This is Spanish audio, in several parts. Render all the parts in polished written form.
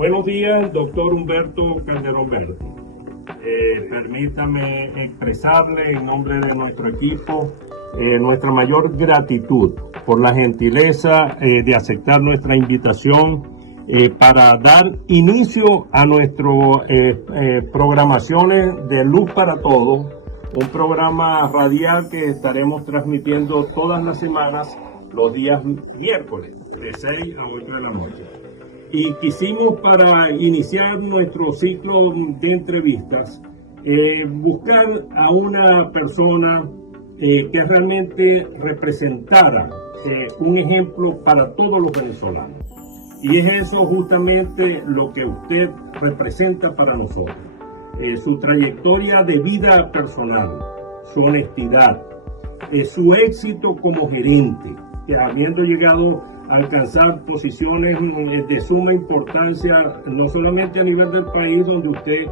Buenos días, doctor Humberto Calderón Verde. Permítame expresarle en nombre de nuestro equipo nuestra mayor gratitud por la gentileza de aceptar nuestra invitación para dar inicio a nuestras programaciones de Luz para Todos, un programa radial que estaremos transmitiendo todas las semanas, los días miércoles, de 6 a 8 de la noche. Y quisimos, para iniciar nuestro ciclo de entrevistas, buscar a una persona que realmente representara un ejemplo para todos los venezolanos. Y es eso justamente lo que usted representa para nosotros. Su trayectoria de vida personal, su honestidad, su éxito como gerente, que habiendo llegado a alcanzar posiciones de suma importancia, no solamente a nivel del país, donde usted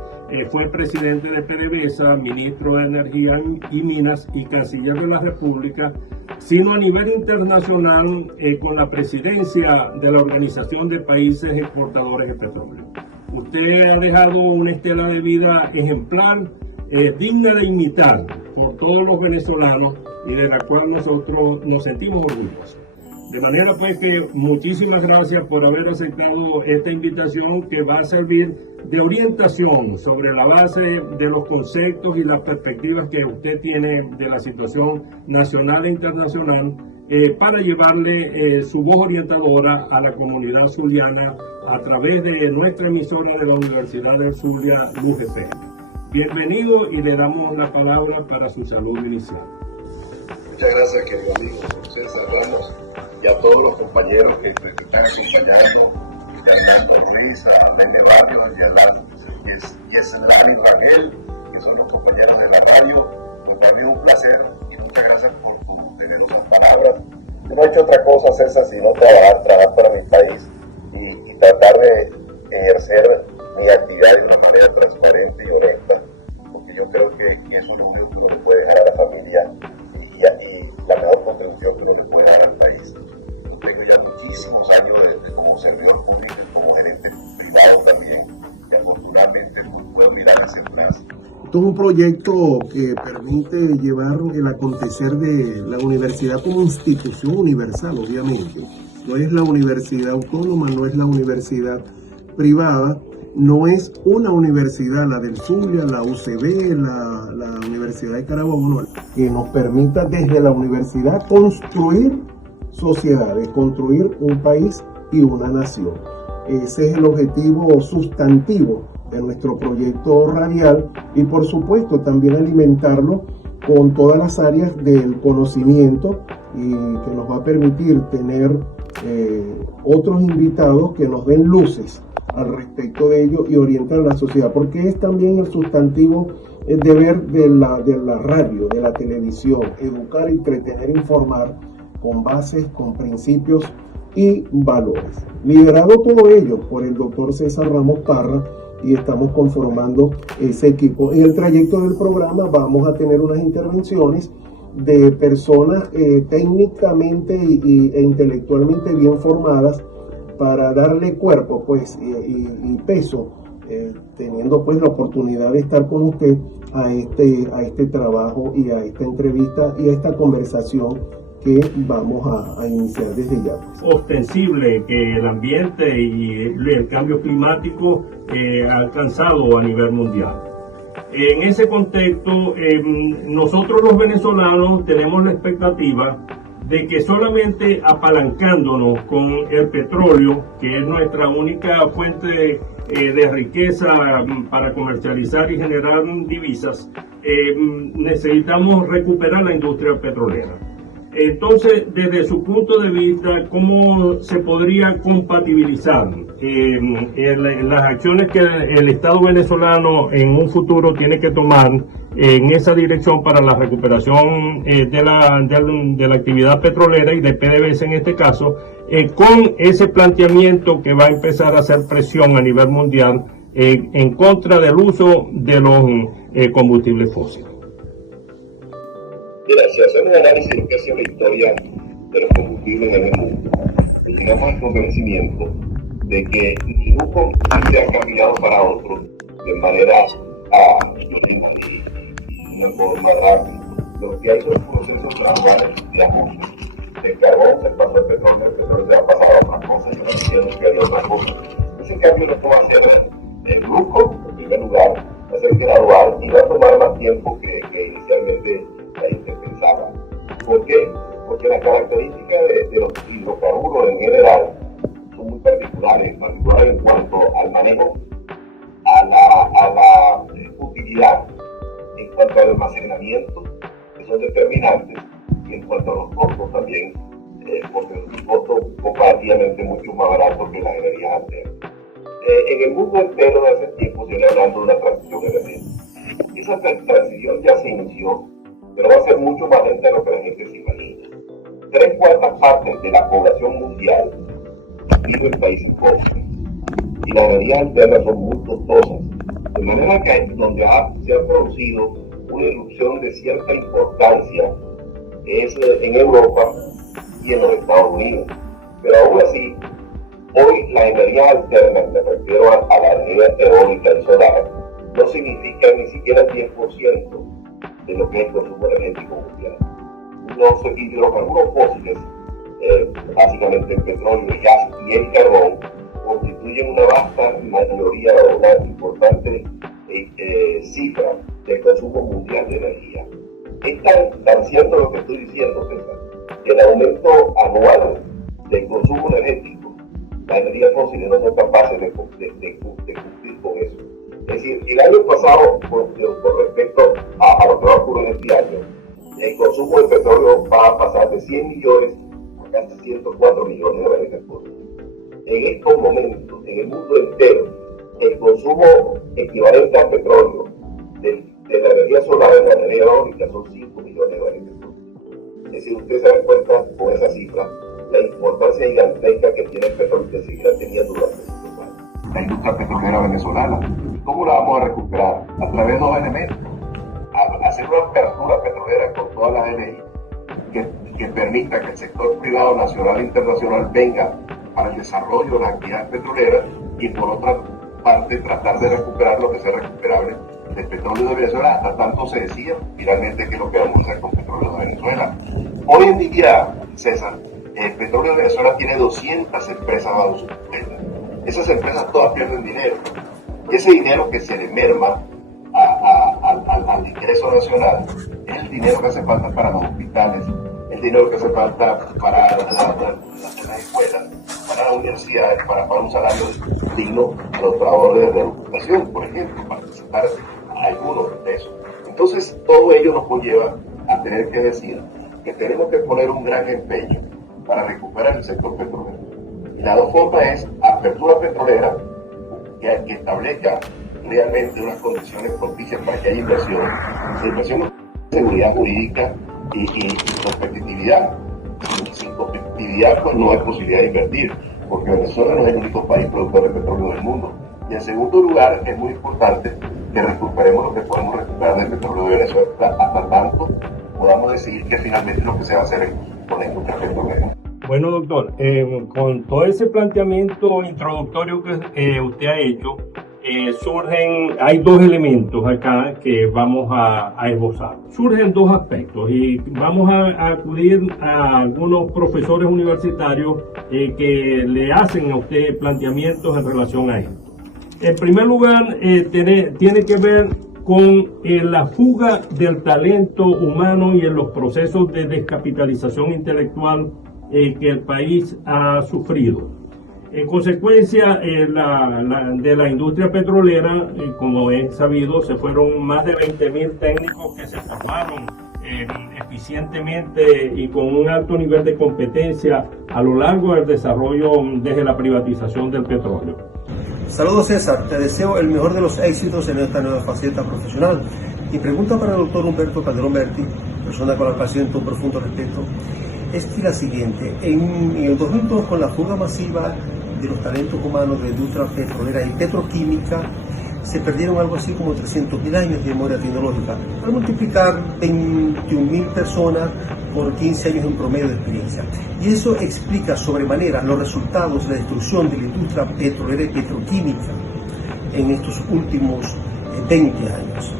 fue presidente de PDVSA, ministro de Energía y Minas y canciller de la República, sino a nivel internacional con la presidencia de la Organización de Países Exportadores de Petróleo. Usted ha dejado una estela de vida ejemplar, digna de imitar por todos los venezolanos y de la cual nosotros nos sentimos orgullosos. De manera pues que muchísimas gracias por haber aceptado esta invitación, que va a servir de orientación sobre la base de los conceptos y las perspectivas que usted tiene de la situación nacional e internacional, para llevarle su voz orientadora a la comunidad zuliana a través de nuestra emisora de la Universidad del Zulia, Luz FM. Bienvenido y le damos la palabra para su saludo inicial. Muchas gracias, querido amigo César Ramos, y a todos los compañeros que te están acompañando, a Armando Ruiz, a Nene Barrio, y a Yesenlario Ángel, que son los compañeros de la radio. Para mí es un placer y muchas gracias por tus generosas palabras. Yo no he hecho otra cosa, César, sino trabajar para mi país y tratar de ejercer mi actividad de una manera transparente y honesta, porque yo creo que eso es lo único que le puede dejar a la familia y la mejor contribución que le puede dar al país. Tengo ya muchísimos años como servidor público y como gerente privado también, y afortunadamente puedo mirar hacia atrás. Esto es un proyecto que permite llevar el acontecer de la universidad como institución universal, obviamente. No es la universidad autónoma, no es la universidad privada, no es una universidad, la del Zulia, la UCB, la Universidad de Carabobo, que nos permita desde la universidad construir sociedades, construir un país y una nación. Ese es el objetivo sustantivo de nuestro proyecto radial, y por supuesto también alimentarlo con todas las áreas del conocimiento, y que nos va a permitir tener otros invitados que nos den luces al respecto de ello y orientar a la sociedad, porque es también el sustantivo deber de la radio, de la televisión: educar, entretener, informar con bases, con principios y valores. Liderado todo ello por el doctor César Ramos Parra, y estamos conformando ese equipo. En el trayecto del programa vamos a tener unas intervenciones de personas técnicamente e intelectualmente bien formadas, para darle cuerpo pues y peso, teniendo pues la oportunidad de estar con usted a este trabajo y a esta entrevista y a esta conversación que vamos a iniciar desde ya. Ostensible que el ambiente y el cambio climático ha alcanzado a nivel mundial. En ese contexto, nosotros los venezolanos tenemos la expectativa de que solamente apalancándonos con el petróleo, que es nuestra única fuente de riqueza para comercializar y generar divisas, necesitamos recuperar la industria petrolera. Entonces, desde su punto de vista, ¿cómo se podría compatibilizar las acciones que el Estado venezolano en un futuro tiene que tomar en esa dirección para la recuperación de la actividad petrolera y de PDVSA en este caso, con ese planteamiento que va a empezar a hacer presión a nivel mundial en contra del uso de los combustibles fósiles? Mira, si hacemos un análisis de lo que ha sido la historia de los combustibles en el mundo, llegamos al convencimiento de que ningún conflicto se ha cambiado para otro de manera y una forma rápida. Lo que hay son procesos graduales de ajuste. El carbón se pasó al petróleo, el petróleo se ha pasado a otra cosa, yo no entiendo que haya otra cosa. Ese cambio lo puede hacer el grupo, en primer lugar, va a ser gradual y va a tomar más tiempo que inicialmente la gente pensaba. ¿Por qué? Porque las características de los hidrocarburos en general son muy particulares, en particular en cuanto al manejo, a la utilidad, en cuanto al almacenamiento, que son determinantes, y en cuanto a los costos también, porque es un costo comparativamente mucho más barato que las energías alternas. En el mundo entero de hace tiempo se viene hablando de una transición energética. Esa transición ya se inició, pero va a ser mucho más lenta de lo que la gente se imagina. 3/4 partes de la población mundial vive en países pobres y las energías alternas son muy costosas, de manera que donde se ha producido una irrupción de cierta importancia es en Europa y en los Estados Unidos. Pero aún así, hoy la energía alterna, me refiero a la energía eólica y solar, no significa ni siquiera el 10% de lo que es el consumo energético mundial. Los hidrocarburos fósiles, básicamente el petróleo, el gas y el carbón, constituyen una vasta mayoría o una importante cifra del consumo mundial de energía. Es tan cierto lo que estoy diciendo, César, que el aumento anual del consumo energético, las energías fósiles no son capaces de cumplir con eso. Es decir, el año pasado, con respecto a lo que va a ocurrir este año, el consumo de petróleo va a pasar de 100 millones a casi 104 millones de barriles por día. En estos momentos, en el mundo entero, el consumo equivalente al petróleo de la energía solar y de la energía eólica son 5 millones de barriles por día. Es decir, usted se da cuenta con esa cifra la importancia gigantesca que tiene el petróleo y que seguirá teniendo durante estos años. La industria petrolera venezolana, ¿cómo la vamos a recuperar? A través de dos elementos. Hacer una apertura petrolera con todas las LI que permita que el sector privado nacional e internacional venga para el desarrollo de las actividades petroleras y por otra parte tratar de recuperar lo que sea recuperable del petróleo de Venezuela, hasta tanto se decía finalmente que es lo que vamos a hacer con petróleo de Venezuela. Hoy en día, César, el petróleo de Venezuela tiene 200 empresas bajo su tutela. Esas empresas todas pierden dinero y ese dinero que se le merma al ingreso nacional es el dinero que hace falta para los hospitales, el dinero que hace falta para las escuelas, para las universidades, para un salario digno a los trabajadores de la educación, por ejemplo, para presentar algunos de esos. Entonces, todo ello nos conlleva a tener que decir que tenemos que poner un gran empeño para recuperar el sector petrolero. Y la dos formas es apertura petrolera, que establezca realmente unas condiciones propicias para que haya inversión, seguridad jurídica y competitividad. Sin competitividad pues no hay posibilidad de invertir, porque Venezuela no es el único país productor de petróleo del mundo. Y en segundo lugar, es muy importante que recuperemos lo que podemos recuperar del petróleo de Venezuela hasta tanto podamos decidir que finalmente lo que se va a hacer con la industria petrolera. Bueno, doctor, con todo ese planteamiento introductorio que usted ha hecho, hay dos elementos acá que vamos a esbozar. Surgen dos aspectos y vamos a acudir a algunos profesores universitarios que le hacen a usted planteamientos en relación a esto. En primer lugar, tiene que ver con la fuga del talento humano y en los procesos de descapitalización intelectual que el país ha sufrido. En consecuencia de la industria petrolera, como es sabido, se fueron más de 20.000 técnicos que se formaron eficientemente y con un alto nivel de competencia a lo largo del desarrollo desde la privatización del petróleo. Saludos César, te deseo el mejor de los éxitos en esta nueva faceta profesional. Mi pregunta para el doctor Humberto Calderón Berti, persona con la cual siento un profundo respeto, es la siguiente. En el 2002, con la fuga masiva de los talentos humanos de la industria petrolera y petroquímica, se perdieron algo así como 300.000 años de memoria tecnológica. Al multiplicar 21.000 personas por 15 años en promedio de experiencia. Y eso explica sobremanera los resultados de la destrucción de la industria petrolera y petroquímica en estos últimos 20 años.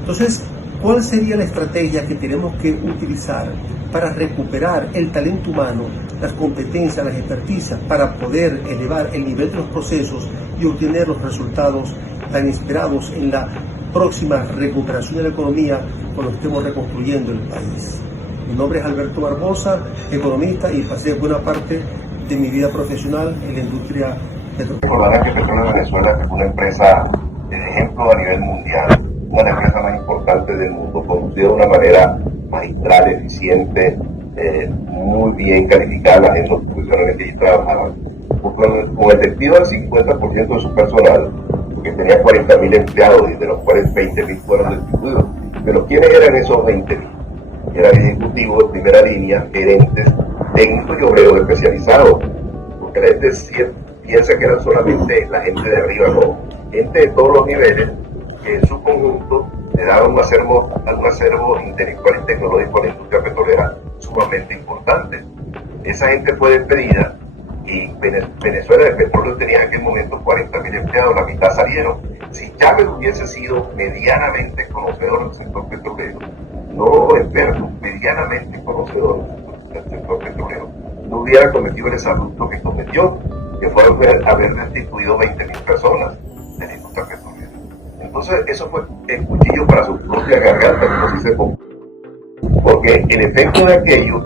Entonces, ¿cuál sería la estrategia que tenemos que utilizar para recuperar el talento humano, las competencias, las experticias, para poder elevar el nivel de los procesos y obtener los resultados tan esperados en la próxima recuperación de la economía cuando estemos reconstruyendo el país? Mi nombre es Alberto Barbosa, economista, y pasé buena parte de mi vida profesional en la industria petrolera. Recordarán que Petróleo Venezuela es una empresa de ejemplo a nivel mundial, una de las empresas más importantes del mundo, conducida de una manera magistral, eficiente, muy bien calificada en los profesionales que allí trabajaban, con el despido del 50% de su personal, porque tenía 40.000 empleados y de los cuales 20.000 fueron destituidos. Pero ¿quiénes eran esos 20.000? Eran ejecutivos de primera línea, gerentes, técnicos y obreros especializados, porque la gente piensa que eran solamente la gente de arriba, no, gente de todos los niveles, que en su conjunto le daba un acervo intelectual y tecnológico a la industria petrolera sumamente importante. Esa gente fue despedida y Venezuela de Petróleo tenía en aquel momento 40.000 empleados, la mitad salieron. Si Chávez hubiese sido medianamente conocedor del sector petrolero, no experto, medianamente conocedor del sector petrolero, no hubiera cometido el exabrupto que cometió, que fue haber destituido 20.000 personas de la industria petrolera. Entonces eso fue el cuchillo para su propia garganta, como se dice, porque el efecto de aquello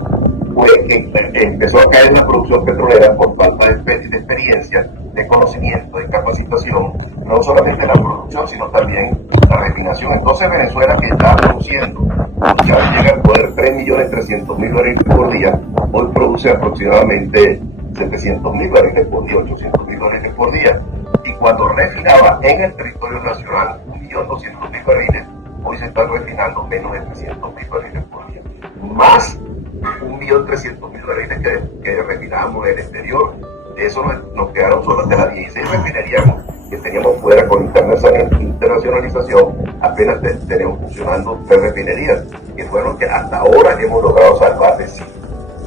fue que empezó a caer la producción petrolera por falta de experiencia, de conocimiento, de capacitación, no solamente la producción, sino también la refinación. Entonces Venezuela, que estaba produciendo, ya llega al poder 3.300.000 barriles por día, hoy produce aproximadamente 700.000 barriles por día, 800.000 barriles por día. Y cuando refinaba en el territorio nacional 1.200.000 barriles, hoy se están refinando menos de 300.000 barriles por día. Más 1.300.000 barriles que refinábamos en el exterior. De eso nos quedaron solo de las 16 refinerías que teníamos fuera con internacionalización. Apenas tenemos funcionando 3 refinerías, que fueron que hasta ahora hemos logrado salvar de 5.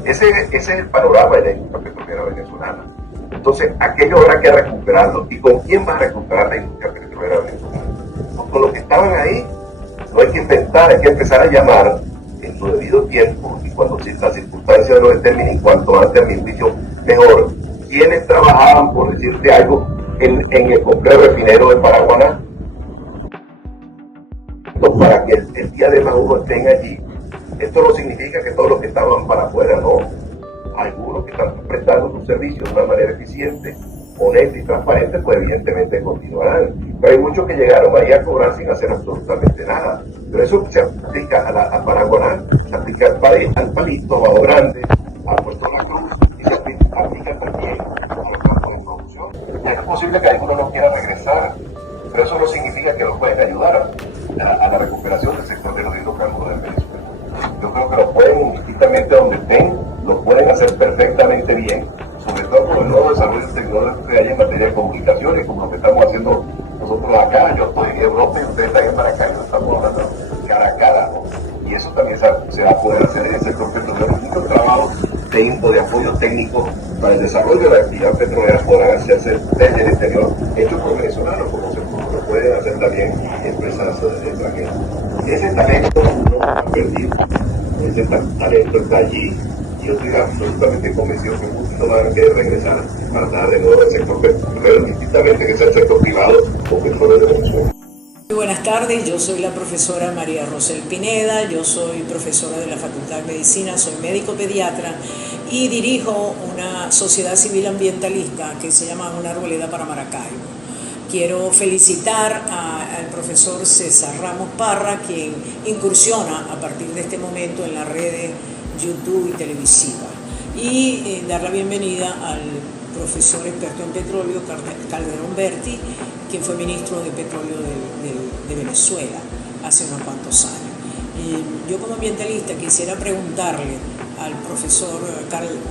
Ese es el panorama de la industria petrolera venezolana. Entonces, aquello habrá que recuperarlo. ¿Y con quién va a recuperar la industria petrolera venezolana? Pues con los que estaban ahí. No hay que inventar, hay que empezar a llamar en su debido tiempo y cuando las circunstancias lo determinen, cuanto antes, a mi juicio, mejor. ¿Quiénes trabajaban, por decirte algo, en el complejo refinero de Paraguaná? Para que el día de mañana estén allí. Esto no significa que todos los que estaban para afuera, no. Algunos que están prestando sus servicios de una manera eficiente, honesta y transparente, pues evidentemente continuarán. Pero hay muchos que llegaron ahí a cobrar sin hacer absolutamente nada. Pero eso se aplica a Paraguaná, se aplica al Palito, a Bajo Grande, a Puerto La Cruz, y se aplica también a los campos de producción. Es posible que algunos no quieran regresar, pero eso no significa que los pueden ayudar a la recuperación del sector de los hidrocarburos en Venezuela. Yo creo que lo pueden, indistintamente donde estén, lo pueden hacer perfectamente bien, sobre todo con el nuevo desarrollo tecnológico que hay en materia de comunicaciones, como lo que estamos haciendo nosotros acá. Yo estoy en Europa y ustedes están en Maracay, nos estamos hablando cara a cara, ¿no? Y eso también se va a poder hacer en el sector petrolero. Muchos trabajos de apoyo técnico para el desarrollo de la actividad petrolera podrán hacerse desde el exterior, hechos por venezolanos, como lo pueden hacer también empresas extranjeras. Ese talento no va a perder, ese talento está allí. Yo estoy absolutamente convencido que muchos no van a querer regresar para dar de nuevo al sector petrolero, distintamente que sea el sector privado o petróleo de Venezuela. Muy buenas tardes, yo soy la profesora María Rosel Pineda, yo soy profesora de la Facultad de Medicina, soy médico pediatra y dirijo una sociedad civil ambientalista que se llama Una Arboleda para Maracaibo. Quiero felicitar al profesor César Ramos Parra, quien incursiona a partir de este momento en las redes YouTube y televisiva, y dar la bienvenida al profesor experto en petróleo Calderón Berti, quien fue ministro de Petróleo de Venezuela hace unos cuantos años. Yo como ambientalista quisiera preguntarle al profesor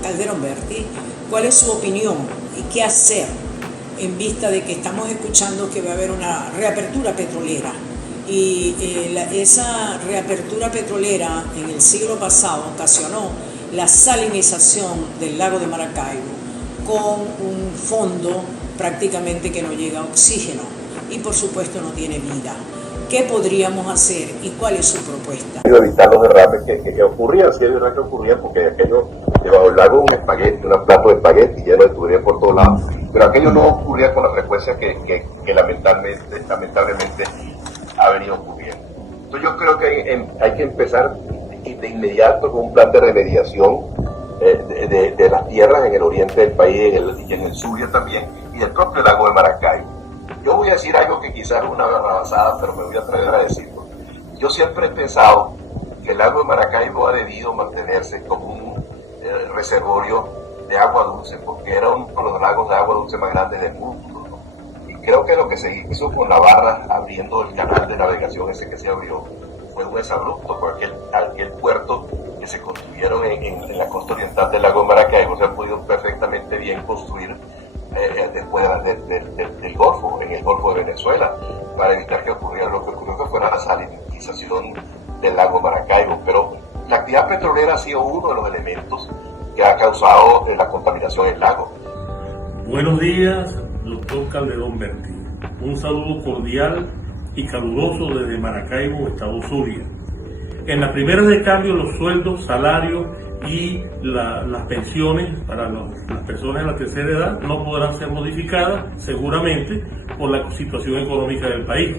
Calderón Berti cuál es su opinión y qué hacer en vista de que estamos escuchando que va a haber una reapertura petrolera. Y esa reapertura petrolera en el siglo pasado ocasionó la salinización del lago de Maracaibo con un fondo prácticamente que no llega a oxígeno y por supuesto no tiene vida. ¿Qué podríamos hacer y cuál es su propuesta? Evitar los derrames que ocurrían, sí, es verdad que ocurrían, porque aquello debajo del lago un plato de espagueti lleno de tubería por todos lados, pero aquello no ocurría con la frecuencia que lamentablemente ha venido ocurriendo. Entonces yo creo que hay que empezar de inmediato con un plan de remediación de las tierras en el oriente del país y en el Zulia también, y del propio lago de Maracaibo. Yo voy a decir algo que quizás es una barrabasada, pero me voy a atrever a decirlo. Yo siempre he pensado que el lago de Maracaibo ha debido mantenerse como un reservorio de agua dulce, porque era uno de los lagos de agua dulce más grandes del mundo, ¿no? Y creo que lo que se hizo con Navarra, abriendo el canal de navegación ese que se abrió, fue un exabrupto, porque aquel puerto que se construyeron en la costa oriental del lago de Maracaibo se ha podido perfectamente bien construir después del Golfo, en el Golfo de Venezuela, para evitar que ocurriera lo que ocurrió, que fuera la salinización del lago Maracaibo. Pero la actividad petrolera ha sido uno de los elementos que ha causado la contaminación del lago. Buenos días, doctor Calderón Berti. Un saludo cordial y caluroso desde Maracaibo, Estado Zulia. En las primeras de cambio, los sueldos, salarios y las pensiones para las personas de la tercera edad no podrán ser modificadas, seguramente, por la situación económica del país.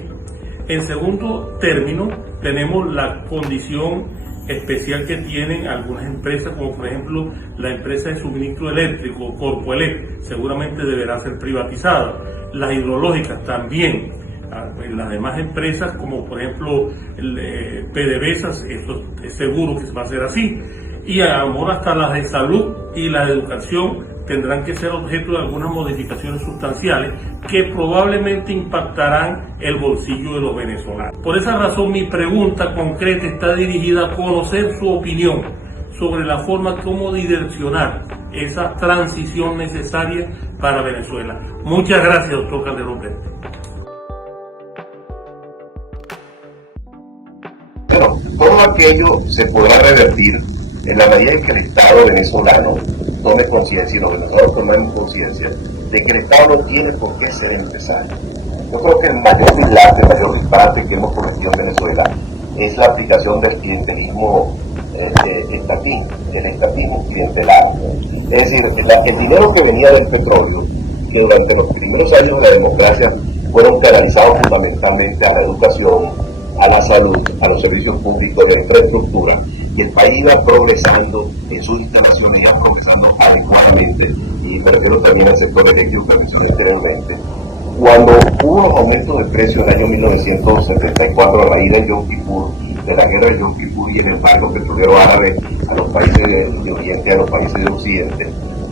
En segundo término, tenemos la condición especial que tienen algunas empresas, como por ejemplo la empresa de suministro eléctrico, Corpoelec, seguramente deberá ser privatizada. Las hidrológicas también. Las demás empresas, como por ejemplo PDVSA, eso es seguro que va a ser así. Y ahora hasta las de salud y la de educación tendrán que ser objeto de algunas modificaciones sustanciales que probablemente impactarán el bolsillo de los venezolanos. Por esa razón, mi pregunta concreta está dirigida a conocer su opinión sobre la forma como direccionar esa transición necesaria para Venezuela. Muchas gracias, doctor Calderón Berti. Bueno, todo aquello se podrá revertir en la medida en que el Estado venezolano tome conciencia, y los venezolanos tomemos conciencia de que el Estado no tiene por qué ser empresario. Yo creo que el mayor disparate que hemos cometido en Venezuela es la aplicación del clientelismo el estatismo clientelar. Es decir, el dinero que venía del petróleo, que durante los primeros años de la democracia fueron canalizados fundamentalmente a la educación, a la salud, a los servicios públicos, a la infraestructura, y el país iba progresando en sus instalaciones, iba progresando adecuadamente, y me refiero también al sector eléctrico que mencioné anteriormente. Cuando hubo los aumentos de precios en el año 1974 a raíz del Yom Kippur, de la guerra de Yom Kippur y el embargo petrolero árabe a los países de Oriente y a los países de Occidente,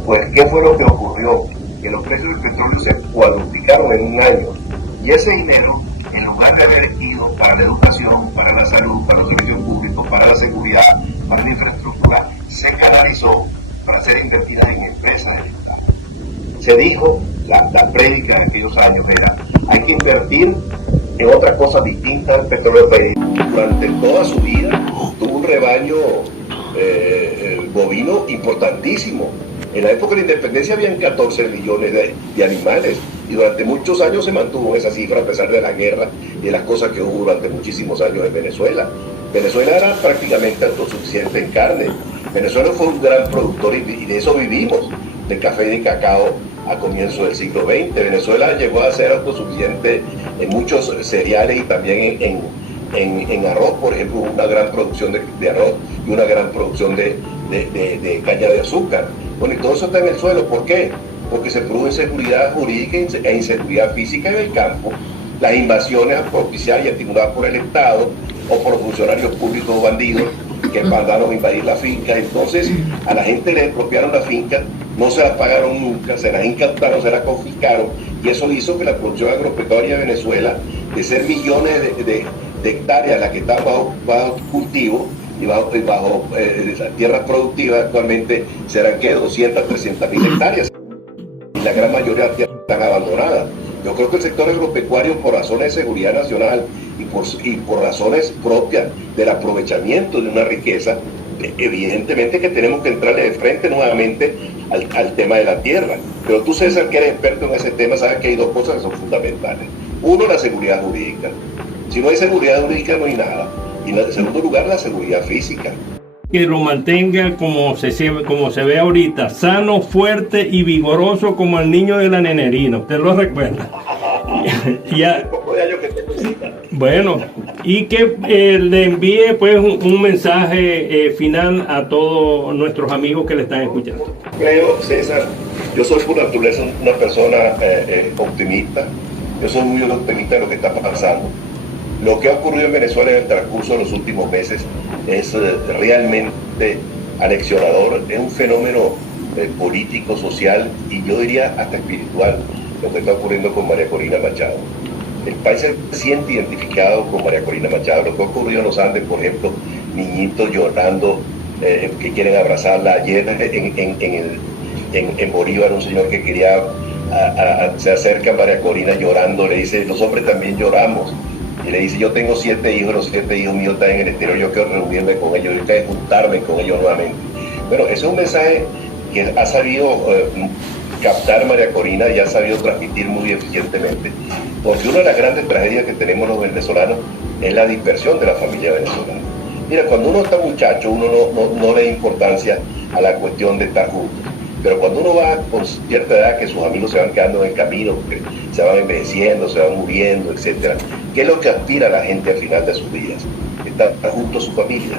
pues ¿qué fue lo que ocurrió? Que los precios del petróleo se cuadruplicaron en un año, y ese dinero, en lugar de haber ido para la educación, para la salud, para los servicios públicos, para la seguridad, para la infraestructura, se canalizó para ser invertidas en empresas del Estado. Se dijo, la prédica de aquellos años era, hay que invertir en otra cosa distinta al petróleo. Durante toda su vida tuvo un rebaño bovino importantísimo. En la época de la independencia habían 14 millones de animales, y durante muchos años se mantuvo esa cifra a pesar de la guerra y de las cosas que hubo durante muchísimos años en Venezuela. Venezuela era prácticamente autosuficiente en carne. Venezuela fue un gran productor y de eso vivimos, de café y de cacao a comienzos del siglo XX. Venezuela llegó a ser autosuficiente en muchos cereales y también en arroz, por ejemplo, una gran producción de arroz y una gran producción de caña de azúcar. Bueno, y todo eso está en el suelo. ¿Por qué? Porque se produce inseguridad jurídica e inseguridad física en el campo, las invasiones propiciadas y estimuladas por el Estado o por funcionarios públicos o bandidos que mandaron a invadir la finca. Entonces a la gente le expropiaron la finca, no se la pagaron nunca, se las incautaron, se las confiscaron, y eso hizo que la producción agropecuaria de Venezuela, de ser millones de hectáreas las que están bajo cultivo y bajo tierras productivas, actualmente serán que 200, 300 mil hectáreas. la gran mayoría de las tierras están abandonadas. Yo creo que el sector agropecuario, por razones de seguridad nacional y por razones propias del aprovechamiento de una riqueza, evidentemente que tenemos que entrarle de frente nuevamente al tema de la tierra. Pero tú, César, que eres experto en ese tema, sabes que hay dos cosas que son fundamentales. Uno, la seguridad jurídica. Si no hay seguridad jurídica, no hay nada. Y en segundo lugar, la seguridad física. Que lo mantenga como se ve ahorita, sano, fuerte y vigoroso como el niño de la nenerina. ¿Usted lo recuerda? Bueno, y que le envíe pues un mensaje final a todos nuestros amigos que le están escuchando. Creo, César, yo soy por naturaleza una persona optimista. Yo soy muy optimista de lo que está pasando. Lo que ha ocurrido en Venezuela en el transcurso de los últimos meses es realmente aleccionador. Es un fenómeno político, social y yo diría hasta espiritual, lo que está ocurriendo con María Corina Machado. El país se siente identificado con María Corina Machado. Lo que ha ocurrido en los Andes, por ejemplo, niñitos llorando que quieren abrazarla. Ayer en Bolívar, un señor que quería se acerca a María Corina llorando, le dice, los hombres también lloramos. Y le dice, yo tengo 7 hijos, los 7 hijos míos están en el exterior, yo quiero reunirme con ellos, yo quiero juntarme con ellos nuevamente. Bueno, ese es un mensaje que ha sabido captar María Corina y ha sabido transmitir muy eficientemente, porque una de las grandes tragedias que tenemos los venezolanos es la dispersión de la familia venezolana. Mira, cuando uno está muchacho, uno no le da importancia a la cuestión de estar juntos. Pero cuando uno va con cierta edad, que sus amigos se van quedando en el camino, porque se van envejeciendo, se van muriendo, etc. ¿Qué es lo que aspira la gente al final de sus días? Estar junto a su familia,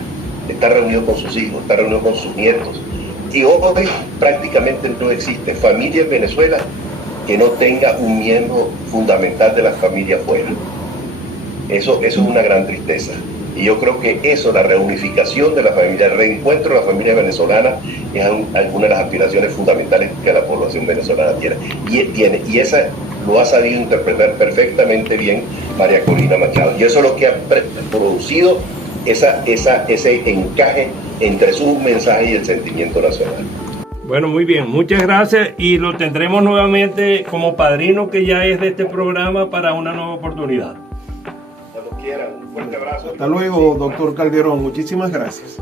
estar reunido con sus hijos, estar reunido con sus nietos. Y hoy prácticamente no existe familia en Venezuela que no tenga un miembro fundamental de la familia fuera. Eso es una gran tristeza. Y yo creo que eso, la reunificación de la familia, el reencuentro de la familia venezolana, es alguna de las aspiraciones fundamentales que la población venezolana tiene. Y esa lo ha sabido interpretar perfectamente bien María Corina Machado. Y eso es lo que ha producido ese encaje entre su mensaje y el sentimiento nacional. Bueno, muy bien, muchas gracias y lo tendremos nuevamente como padrino que ya es de este programa para una nueva oportunidad. Cuando quieran, un fuerte abrazo. Hasta luego, doctor Calderón. Muchísimas gracias.